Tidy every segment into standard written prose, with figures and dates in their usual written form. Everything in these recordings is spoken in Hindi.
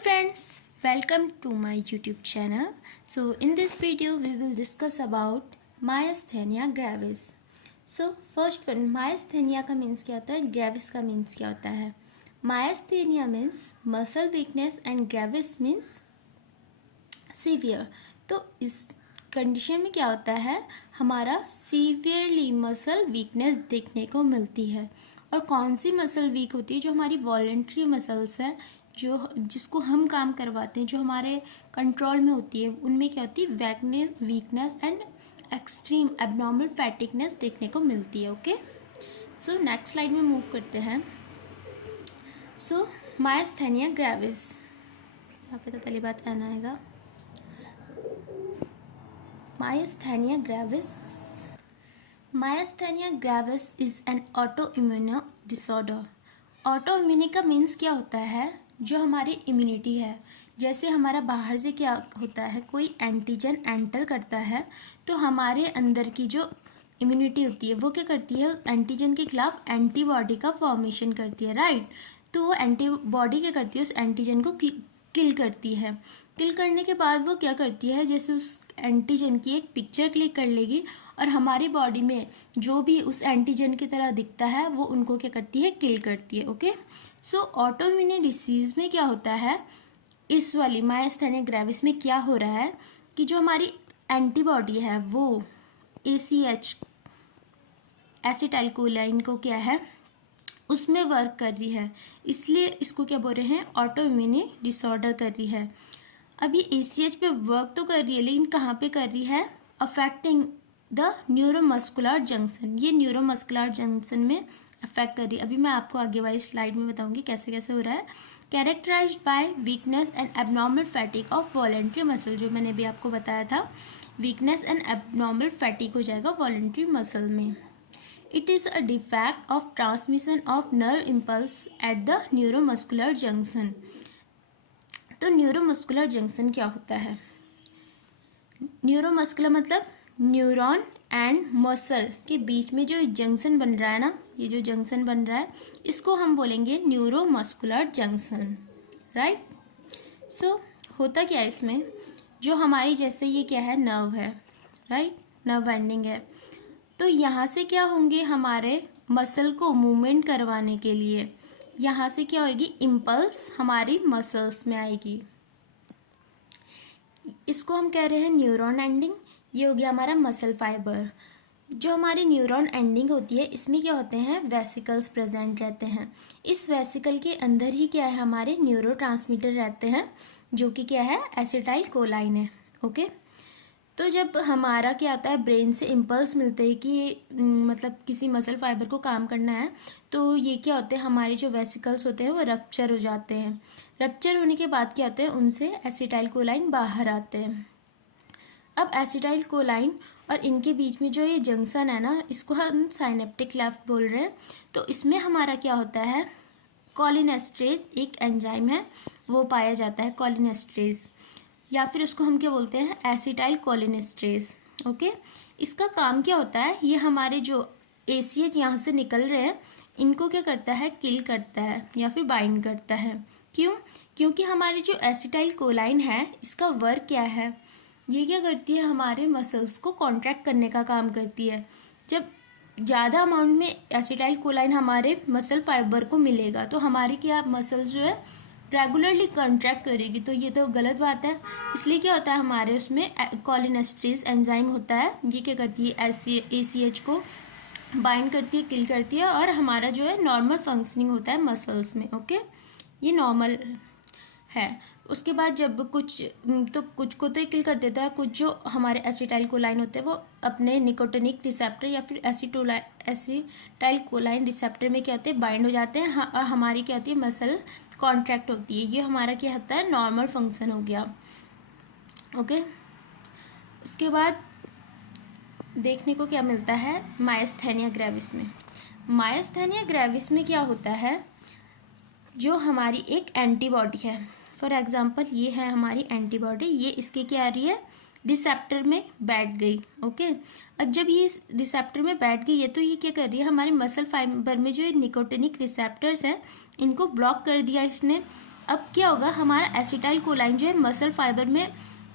friends, welcome to my YouTube channel. So in this video we will discuss about myasthenia gravis. So first one, myasthenia का मीन्स क्या होता है, gravis का मीन्स क्या होता है. Myasthenia means muscle weakness and gravis means severe. तो इस कंडीशन में क्या होता है, हमारा सीवियरली मसल वीकनेस देखने को मिलती है. और कौन सी मसल वीक होती है, जो हमारी वॉलेंट्री मसल्स हैं, जो जिसको हम काम करवाते हैं, जो हमारे कंट्रोल में होती है, उनमें क्या होती है, वीकनेस एंड एक्सट्रीम एबनॉर्मल फैटिकनेस देखने को मिलती है. ओके, सो नेक्स्ट स्लाइड में मूव करते हैं. सो मायस्थेनिया ग्रेविस, यहाँ पे तो पहली बात एन आएगा. Myasthenia gravis, myasthenia gravis is an autoimmune disorder. Autoimmune का मीन्स क्या होता है, जो हमारी इम्यूनिटी है. जैसे हमारा बाहर से क्या होता है, कोई एंटीजन एंटर करता है तो हमारे अंदर की जो इम्यूनिटी होती है वो क्या करती है, एंटीजन के खिलाफ एंटीबॉडी का फॉर्मेशन करती है, राइट. तो वो एंटीबॉडी क्या करती है, उस एंटीजन को किल करती है. किल करने के बाद वो क्या करती है, जैसे उस एंटीजन की एक पिक्चर क्लिक कर लेगी और हमारी बॉडी में जो भी उस एंटीजन की तरह दिखता है वो उनको क्या करती है, किल करती है. ओके, सो ऑटोइम्यून डिसीज में क्या होता है, इस वाली मायस्थेनिया ग्रेविस में क्या हो रहा है कि जो हमारी एंटीबॉडी है वो ACH एसिटाइलकोलाइन को क्या है, उसमें वर्क कर रही है, इसलिए इसको क्या बोल रहे हैं, ऑटोइम्यून डिसऑर्डर कर रही है. अब ये ACH पे वर्क तो कर रही है, लेकिन कहाँ पे कर रही है, अफेक्टिंग द न्यूरोमस्कुलर जंक्शन. ये न्यूरोमस्कुलर जंक्शन में अफेक्ट कर रही है. अभी मैं आपको आगे वाली स्लाइड में बताऊंगी कैसे कैसे हो रहा है. Characterized by weakness and abnormal fatigue of voluntary muscle, जो मैंने भी आपको बताया था, वीकनेस एंड एबनॉर्मल फैटिक हो जाएगा वॉलेंट्री मसल में. It is a defect of transmission of nerve impulse at the neuromuscular junction. तो न्यूरोमस्कुलर जंक्शन क्या होता है, न्यूरोमस्कुलर मतलब न्यूरॉन एंड मसल के बीच में जो जंक्शन बन रहा है ना, ये जो जंक्शन बन रहा है इसको हम बोलेंगे न्यूरोमस्कुलर जंक्शन, राइट. सो होता क्या है इसमें, जो हमारी जैसे ये क्या है, नर्व है, राइट, नर्व एंडिंग है. तो यहाँ से क्या होंगे, हमारे मसल को मूवमेंट करवाने के लिए यहाँ से क्या होगी, इम्पल्स हमारी मसल्स में आएगी. इसको हम कह रहे हैं न्यूरॉन एंडिंग. ये हो गया हमारा मसल फाइबर. जो हमारी न्यूरॉन एंडिंग होती है, इसमें क्या होते हैं, वेसिकल्स प्रेजेंट रहते हैं. इस वेसिकल के अंदर ही क्या है, हमारे न्यूरोट्रांसमीटर रहते हैं, जो कि क्या है, एसिटाइलकोलाइन है. ओके, तो जब हमारा क्या आता है, ब्रेन से इम्पल्स मिलते हैं कि मतलब किसी मसल फाइबर को काम करना है, तो ये क्या होते हैं, हमारे जो वेसिकल्स होते हैं वो रप्चर हो जाते हैं. रप्चर होने के बाद क्या होते हैं, उनसे एसिटाइलकोलाइन बाहर आते हैं. अब एसिटाइलकोलाइन और इनके बीच में जो ये जंक्शन है ना, इसको हम साइनेप्टिक क्लेफ्ट बोल रहे हैं. तो इसमें हमारा क्या होता है, कोलिनेस्ट्रेज एक एंजाइम है, वो पाया जाता है, कोलिनेस्ट्रेज, या फिर उसको हम क्या बोलते हैं, एसिटाइल कोलिनेस्ट्रेज. ओके, इसका काम क्या होता है, ये हमारे जो ACH यहाँ से निकल रहे हैं इनको क्या करता है, किल करता है या फिर बाइंड करता है. क्यों, क्योंकि हमारी जो एसिटाइल कोलाइन है, इसका वर्क क्या है, ये क्या करती है, हमारे मसल्स को कॉन्ट्रैक्ट करने का काम करती है. जब ज़्यादा अमाउंट में एसिटाइल कोलाइन हमारे मसल फाइबर को मिलेगा तो हमारी क्या मसल्स जो है रेगुलरली कॉन्ट्रैक्ट करेगी. तो ये तो गलत बात है. इसलिए क्या होता है, हमारे उसमें कोलिनेस्ट्रेज एंजाइम होता है, ये क्या करती है, ACH को बाइंड करती है, किल करती है, और हमारा जो है नॉर्मल फंक्शनिंग होता है मसल्स में. ओके, ये नॉर्मल है. उसके बाद जब कुछ को तो किल कर देता है, कुछ जो हमारे एसिटाइलकोलाइन होते हैं वो अपने निकोटिनिक रिसेप्टर या फिर एसिटाइलकोलाइन रिसेप्टर में क्या होते हैं, बाइंड हो जाते हैं, और हमारी क्या होती है, मसल कॉन्ट्रैक्ट होती है. ये हमारा क्या होता है, नॉर्मल फंक्शन हो गया. ओके, उसके बाद देखने को क्या मिलता है मायस्थेनिया ग्रेविस में. मायस्थेनिया ग्रेविस में क्या होता है, जो हमारी एक एंटीबॉडी है, फॉर एग्जांपल ये है हमारी एंटीबॉडी, ये इसके क्या आ रही है, रिसेप्टर में बैठ गई. ओके, अब जब ये रिसेप्टर में बैठ गई है तो ये क्या कर रही है, हमारे मसल फाइबर में जो निकोटिनिक रिसेप्टर्स हैं इनको ब्लॉक कर दिया इसने, अब क्या होगा, हमारा एसिटाइल कोलाइन जो है मसल फाइबर में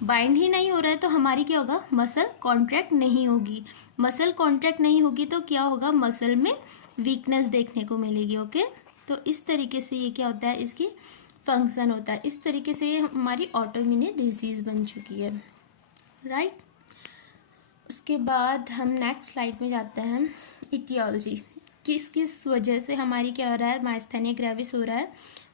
बाइंड ही नहीं हो रहा है, तो हमारी क्या होगा, मसल कॉन्ट्रैक्ट नहीं होगी। मसल कॉन्ट्रैक्ट नहीं होगी तो क्या होगा, मसल में वीकनेस देखने को मिलेगी। ओके, तो इस तरीके से ये क्या होता है, इसकी फंक्शन होता है। इस तरीके से ये हमारी ऑटोइम्यून डिजीज बन चुकी है, राइट। उसके बाद हम नेक्स्ट स्लाइड में जाते हैं, इटियोलॉजी। किस किस वजह से हमारी क्या हो रहा है, माइस्थेनिया ग्रेविस हो रहा है।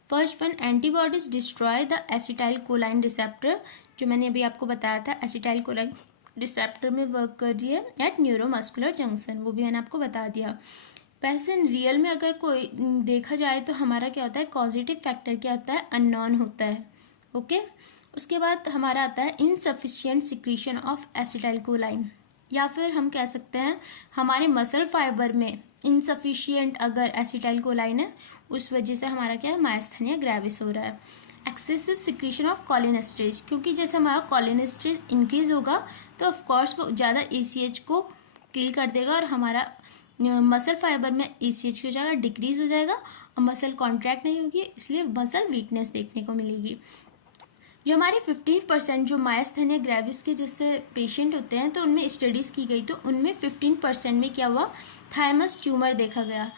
First one, antibodies destroy the acetyl कोलाइन receptor, जो मैंने अभी आपको बताया था एसिटाइल कोलाइन रिसेप्टर में वर्क कर रही है एट न्यूरोमस्कुलर जंक्शन, वो भी मैंने आपको बता दिया। वैसे रियल में अगर कोई देखा जाए तो हमारा क्या होता है, पॉजिटिव फैक्टर क्या होता है, अननोन होता है। ओके, उसके बाद हमारा आता है इनसफिशिएंट सिक्रीशन ऑफ एसिटाइल कोलाइन, या फिर हम कह सकते हैं हमारे मसल फाइबर में इनसफिशिएंट अगर एसिटाइल कोलाइन है, उस वजह से हमारा क्या है, माइस्थेनिया ग्रेविस हो रहा है। एक्सेसिव सिक्रीशन ऑफ कोलिनेस्टेरेज, क्योंकि जैसे हमारा कोलिनेस्टेरेज इंक्रीज होगा तो ऑफकोर्स वो ज़्यादा ACH को किल कर देगा और हमारा मसल फाइबर में ACH की हो जाएगा, डिक्रीज हो जाएगा और मसल कॉन्ट्रैक्ट नहीं होगी, इसलिए मसल वीकनेस देखने को मिलेगी। जो हमारे 15% जो माइस्थेनिया ग्रेविस के जैसे पेशेंट होते हैं, तो उनमें स्टडीज़ की गई तो उनमें 15% में क्या हुआ, थायमस ट्यूमर देखा गया।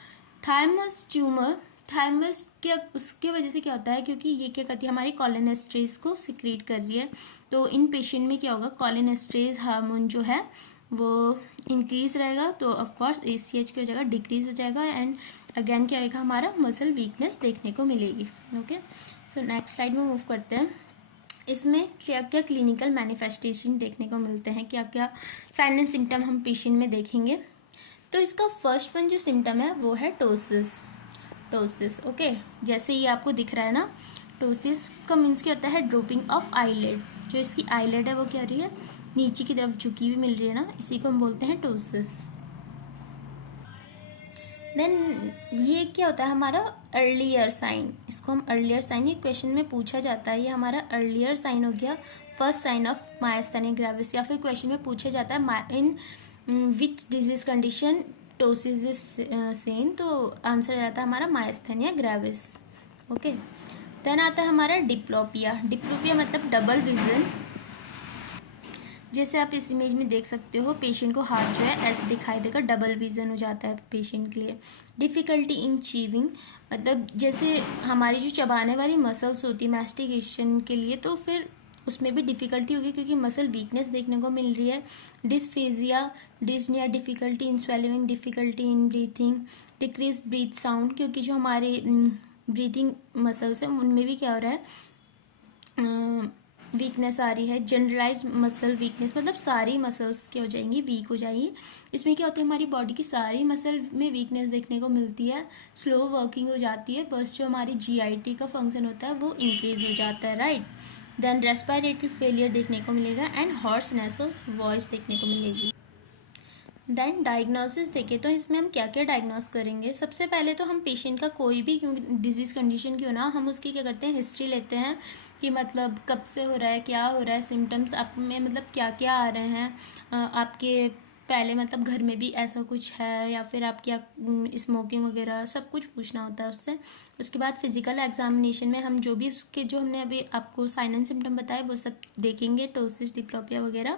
थायमस ट्यूमर, थायमस क्या, उसके वजह से क्या होता है, क्योंकि ये क्या करती है, हमारी कोलिनेस्टेरेज को सिक्रीट कर रही है। तो इन पेशेंट में क्या होगा, कोलिनेस्टेरेज हार्मोन जो है वो इंक्रीज रहेगा, तो ऑफकोर्स ACH की जगह डिक्रीज हो जाएगा एंड अगेन क्या होगा, हमारा मसल वीकनेस देखने को मिलेगी। ओके, सो नेक्स्ट स्लाइड में मूव करते हैं। इसमें क्या क्या क्लिनिकल मैनिफेस्टेशन देखने को मिलते हैं, क्या क्या साइन एंड सिम्टम हम पेशेंट में देखेंगे। तो इसका फर्स्ट वन जो सिम्टम है वो है टोसिस। टोसिस, ओके, जैसे ये आपको दिख रहा है ना, टोसिस का मीन्स क्या होता है, ड्रोपिंग ऑफ आईलेड। जो इसकी आईलेड है वो क्या रही है, नीचे की तरफ झुकी हुई मिल रही है ना, इसी को हम बोलते हैं टोसिस। देन ये क्या होता है, हमारा अर्लियर साइन, इसको हम अर्लियर साइन, ये क्वेश्चन में पूछा जाता है, ये हमारा अर्लियर साइन हो गया, first sign of myasthenia gravis. या फिर क्वेश्चन में पूछा जाता है in which disease condition ptosis is seen, तो आंसर जाता है हमारा माइस्थेनिया ग्रेविस। ओके, देन आता है हमारा डिप्लोपिया। डिप्लोपिया मतलब डबल विजन। जैसे आप इस इमेज में देख सकते हो, पेशेंट को हाथ जो है ऐसे दिखाई देगा, डबल विजन हो जाता है पेशेंट के लिए। डिफ़िकल्टी इन चीविंग, मतलब जैसे हमारी जो चबाने वाली मसल्स होती है मैस्टिकेशन के लिए, तो फिर उसमें भी डिफ़िकल्टी होगी क्योंकि मसल वीकनेस देखने को मिल रही है। Dysphagia, dyspnea, difficulty in swelling, difficulty in breathing, decrease breath sound, क्योंकि जो हमारे ब्रीथिंग मसल्स हैं उनमें भी क्या हो रहा है, वीकनेस आ रही है। जनरलाइज मसल वीकनेस, मतलब सारी मसल्स क्या हो जाएंगी, वीक हो जाएंगी। इसमें क्या होता है, हमारी बॉडी की सारी मसल में वीकनेस देखने को मिलती है, स्लो वर्किंग हो जाती है, बस जो हमारी GIT का फंक्शन होता है वो इंक्रीज हो जाता है, राइट। देन रेस्पिरेटरी फेलियर देखने को मिलेगा एंड हॉर्सनेस और वॉइस देखने को मिलेगी। देन डायग्नोसिस देखें तो इसमें हम क्या क्या डायग्नोस करेंगे। सबसे पहले तो हम पेशेंट का कोई भी डिजीज़ कंडीशन क्यों ना, हम उसकी क्या करते हैं, हिस्ट्री लेते हैं कि मतलब कब से हो रहा है, क्या हो रहा है, सिम्टम्स आप में मतलब क्या क्या आ रहे हैं, आपके पहले मतलब घर में भी ऐसा कुछ है या फिर आप क्या स्मोकिंग वगैरह, सब कुछ पूछना होता है उससे। उसके बाद फिजिकल एग्जामिनेशन में हम जो भी उसके जो हमने अभी आपको साइन एंड सिम्टम बताए वो सब देखेंगे, टोसिस, डिप्लोपिया वगैरह।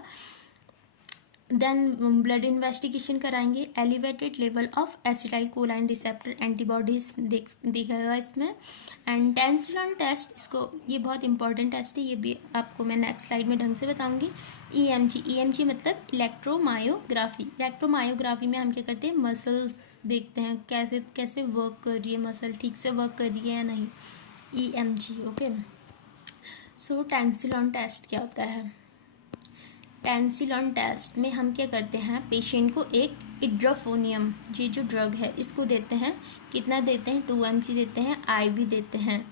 देन ब्लड इन्वेस्टिगेशन कराएंगे, elevated level of acetyl कोलाइन receptor antibodies दिखेगा इसमें। एंड टेंसिलॉन टेस्ट, इसको ये बहुत इंपॉर्टेंट टेस्ट है, ये भी आपको मैं नेक्स्ट स्लाइड में ढंग से बताऊंगी। EMG मतलब इलेक्ट्रोमायोग्राफी। इलेक्ट्रोमायोग्राफी में हम क्या करते हैं, मसल्स देखते हैं कैसे कैसे वर्क कर रही है मसल, ठीक से वर्क कर रही है या नहीं, EMG। ओके, सो टेंसिलॉन टेस्ट क्या होता है। टेंसिलॉन टेस्ट में हम क्या करते हैं, पेशेंट को एक इड्रोफोनियम, ये जो ड्रग है इसको देते हैं, कितना देते हैं, 2 mg देते हैं, IV देते हैं।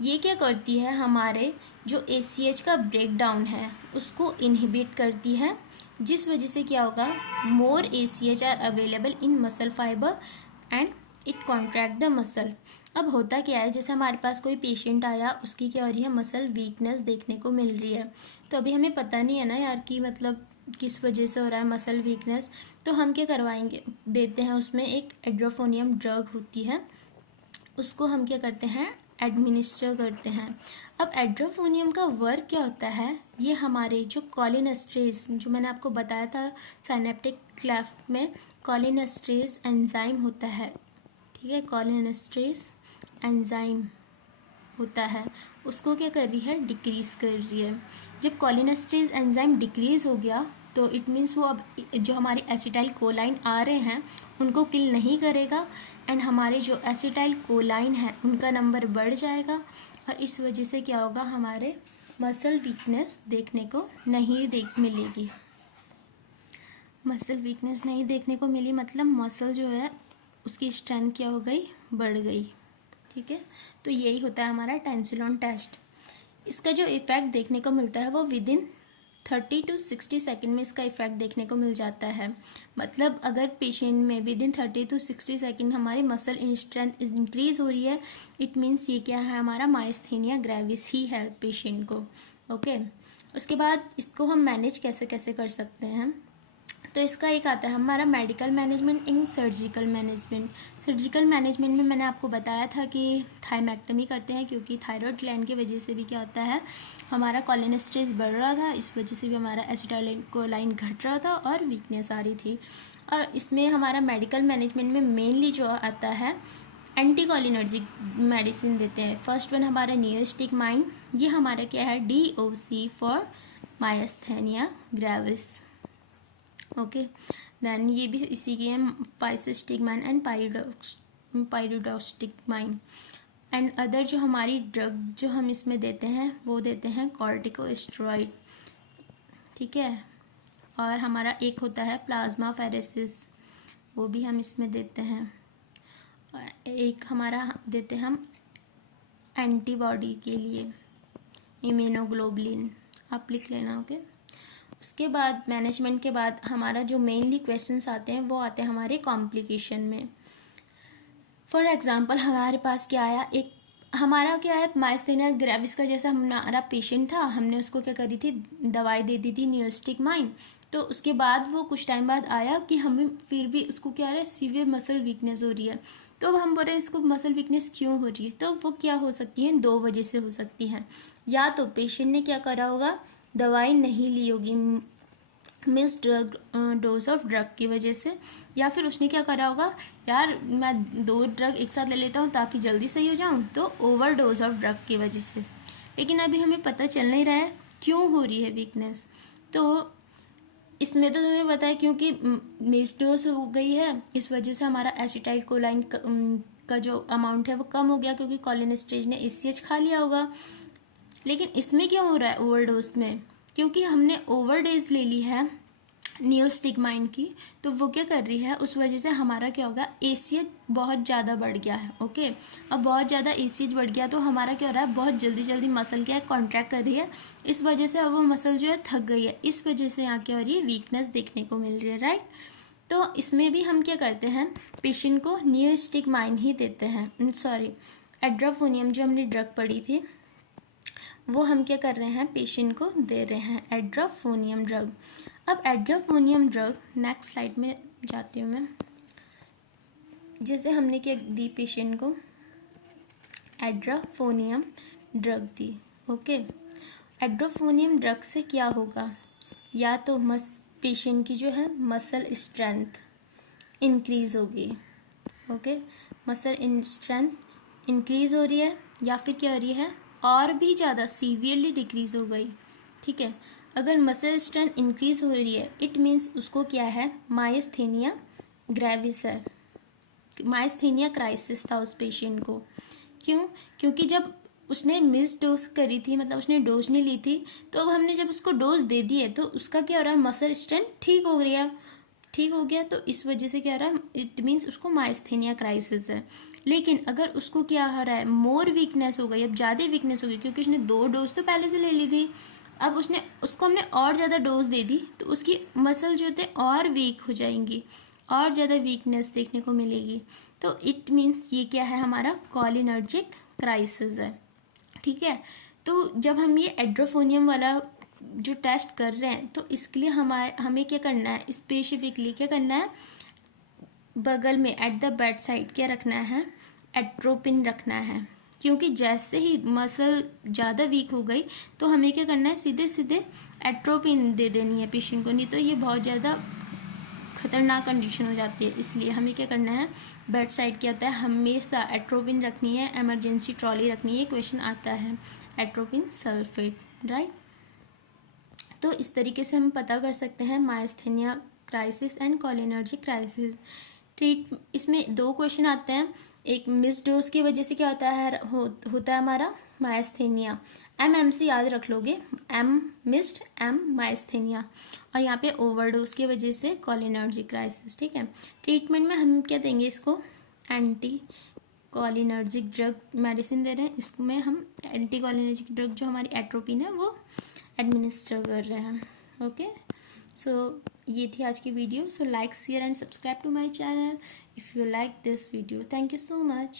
ये क्या करती है, हमारे जो ACH का ब्रेकडाउन है उसको इनहिबिट करती है, जिस वजह से क्या होगा, more ACH are available in muscle fibre and it contract the muscle. अब होता क्या है, जैसे हमारे पास कोई पेशेंट आया, उसकी क्या हो रही है, मसल वीकनेस देखने को मिल रही है, तो अभी हमें पता नहीं है ना यार कि मतलब किस वजह से हो रहा है मसल वीकनेस, तो हम क्या करवाएंगे, देते हैं उसमें एक एड्रोफोनियम ड्रग होती है, उसको हम क्या करते हैं, एडमिनिस्टर करते हैं। अब एड्रोफोनियम का वर्क क्या होता है, ये हमारे जो कोलिनेस्टरेज, जो मैंने आपको बताया था साइनेप्टिक क्लेफ्ट में कोलिनेस्टरेज एंजाइम होता है, ठीक है, कोलिनेस्टरेज एंजाइम होता है, उसको क्या कर रही है, डिक्रीज कर रही है। जब कोलिनेस्टरेज एंजाइम डिक्रीज हो गया तो इट मीन्स वो अब जो हमारे एसिटाइल कोलाइन आ रहे हैं उनको किल नहीं करेगा, एंड हमारे जो एसिटाइल कोलाइन है उनका नंबर बढ़ जाएगा, और इस वजह से क्या होगा, हमारे मसल वीकनेस देखने को नहीं मिलेगी। मसल वीकनेस नहीं देखने को मिली मतलब मसल जो है उसकी स्ट्रेंथ क्या हो गई, बढ़ गई, ठीक है। तो यही होता है हमारा टेंसिलॉन टेस्ट। इसका जो इफेक्ट देखने को मिलता है वो विद इन 30 to 60 सेकेंड में इसका इफेक्ट देखने को मिल जाता है। मतलब अगर पेशेंट में विद इन 30 to 60 सेकेंड हमारी मसल स्ट्रेंथ इंक्रीज हो रही है, इट मीन्स ये क्या है, हमारा माइस्थेनिया ग्रेविस ही है पेशेंट को। ओके, उसके बाद इसको हम मैनेज कैसे कैसे कर सकते हैं, तो इसका एक आता है हमारा मेडिकल मैनेजमेंट इन सर्जिकल मैनेजमेंट। सर्जिकल मैनेजमेंट में मैंने आपको बताया था कि थाइमेक्टमी करते हैं, क्योंकि थायराइड ग्लैंड की वजह से भी क्या होता है, हमारा कोलिनेस्टरेज बढ़ रहा था, इस वजह से भी हमारा एसिटाइल कोलाइन घट रहा था और वीकनेस आ रही थी। और इसमें हमारा मेडिकल मैनेजमेंट में मेनली जो आता है एंटीकोलिनर्जिक मेडिसिन देते हैं। फर्स्ट वन हमारा नियोस्टिकमाइन, ये हमारा क्या है, DOC for myasthenia gravis. Okay, then ये भी इसी की है, physostigmine and pyridostigmine. And other जो हमारी ड्रग जो हम इसमें देते हैं वो देते हैं कॉर्टिकोस्टेरॉइड, ठीक है। और हमारा एक होता है प्लाज्मा फेरेसिस, वो भी हम इसमें देते हैं। एक हमारा देते हैं हम एंटीबॉडी के लिए इम्यूनोग्लोबुलिन, आप लिख लेना। ओके, उसके बाद मैनेजमेंट के बाद हमारा जो मेनली क्वेश्चंस आते हैं वो आते हैं हमारे कॉम्प्लिकेशन में। फॉर एग्जांपल हमारे पास क्या आया, एक हमारा क्या है, माइस्थेनिया ग्रेविस का जैसा हमारा पेशेंट था, हमने उसको क्या करी थी, दवाई दे दी थी नियोस्टिकमाइन। तो उसके बाद वो कुछ टाइम बाद आया कि हमें फिर भी उसको क्या है, सीवियर मसल वीकनेस हो रही है। तो अब हम बोल रहे हैं इसको मसल वीकनेस क्यों हो रही है, तो वो क्या हो सकती है, दो वजह से हो सकती है। या तो पेशेंट ने क्या करा होगा, दवाई नहीं ली होगी, मिस डोज ऑफ ड्रग की वजह से, या फिर उसने क्या करा होगा, यार मैं 2 ड्रग एक साथ ले लेता हूँ ताकि जल्दी सही हो जाऊँ, तो ओवर डोज ऑफ ड्रग की वजह से। लेकिन अभी हमें पता चल नहीं रहा है क्यों हो रही है वीकनेस। तो इसमें तो तुम्हें पता है क्योंकि मिस डोज हो गई है, इस वजह से हमारा एसिटाइल कोलाइन का जो अमाउंट है वो कम हो गया, क्योंकि कोलिनेस्टरेज ने ACH खा लिया होगा। लेकिन इसमें क्या हो रहा है ओवरडोज में, क्योंकि हमने ओवरडोज ले ली है नियोस्टिकमाइन की, तो वो क्या कर रही है, उस वजह से हमारा क्या होगा, ACH बहुत ज़्यादा बढ़ गया है। ओके, अब बहुत ज़्यादा ACH बढ़ गया तो हमारा क्या हो रहा है, बहुत जल्दी जल्दी मसल क्या है, कॉन्ट्रैक्ट कर रही है, इस वजह से अब वो मसल जो है थक गई है, इस वजह से यहाँ क्या हो रही है, वीकनेस देखने को मिल रही है, राइट। तो इसमें भी हम क्या करते हैं, पेशेंट को नियोस्टिकमाइन ही देते हैं, सॉरी एड्रोफोनियम जो हमने ड्रग पढ़ी थी वो हम क्या कर रहे हैं, पेशेंट को दे रहे हैं एड्रोफोनियम ड्रग। अब एड्रोफोनियम ड्रग, नेक्स्ट स्लाइड में जाती हूँ मैं, जैसे हमने क्या दी पेशेंट को, एड्रोफोनियम ड्रग दी। ओके, एड्रोफोनियम ड्रग से क्या होगा, या तो पेशेंट की जो है मसल स्ट्रेंथ इंक्रीज होगी। ओके, मसल स्ट्रेंथ इंक्रीज हो रही है, या फिर क्या हो रही है, और भी ज़्यादा सीवियरली डिक्रीज हो गई, ठीक है। अगर मसल स्ट्रेंथ इंक्रीज हो रही है, इट मीन्स उसको क्या है, माइस्थेनिया ग्रेविस है, माइस्थेनिया क्राइसिस था उस पेशेंट को। क्यों, क्योंकि जब उसने मिस डोज करी थी, मतलब उसने डोज नहीं ली थी, तो अब हमने जब उसको डोज दे दी है तो उसका क्या हो रहा है, मसल स्ट्रेंथ ठीक हो गया, ठीक हो गया, तो इस वजह से क्या हो रहा है, इट मीन्स उसको माइस्थेनिया क्राइसिस है। लेकिन अगर उसको क्या हो रहा है, मोर वीकनेस हो गई, अब ज़्यादा वीकनेस हो गई, क्योंकि उसने 2 डोज तो पहले से ले ली थी, अब उसको हमने और ज़्यादा डोज दे दी, तो उसकी मसल जो थे और वीक हो जाएंगी, और ज़्यादा वीकनेस देखने को मिलेगी। तो इट मीन्स ये क्या है, हमारा कोलिनर्जिक क्राइसिस है, ठीक है। तो जब हम ये एड्रोफोनियम वाला जो टेस्ट कर रहे हैं, तो इसके लिए हमें क्या करना है, स्पेसिफिकली क्या करना है, बगल में एट द बेड साइड क्या रखना है, एट्रोपिन रखना है। क्योंकि जैसे ही मसल ज़्यादा वीक हो गई तो हमें क्या करना है, सीधे सीधे एट्रोपिन दे देनी है पेशेंट को, नहीं तो ये बहुत ज़्यादा खतरनाक कंडीशन हो जाती है। इसलिए हमें क्या करना है, बेड साइड क्या होता है, हमेशा एट्रोपिन रखनी है, इमरजेंसी ट्रॉली रखनी है। क्वेश्चन आता है एट्रोपिन सल्फेट, राइट। तो इस तरीके से हम पता कर सकते हैं myasthenia crisis and cholinergic crisis. इसमें 2 क्वेश्चन आते हैं। एक मिस डोज की वजह से क्या होता है, होता है हमारा मायस्थेनिया। एमएमसी याद रख लोगे, एम मिस्ड, एम मायस्थेनिया, और यहाँ पे ओवरडोज की वजह से कोलिनर्जिक क्राइसिस, ठीक है। ट्रीटमेंट में हम क्या देंगे, इसको एंटी कोलिनर्जिक ड्रग मेडिसिन दे रहे हैं, इसमें हम एंटी कोलिनर्जिक ड्रग जो हमारी एट्रोपिन है वो एडमिनिस्टर कर रहे हैं। ओके, सो ये थी आज की video. So like share and subscribe to my channel if you like this video. Thank you so much.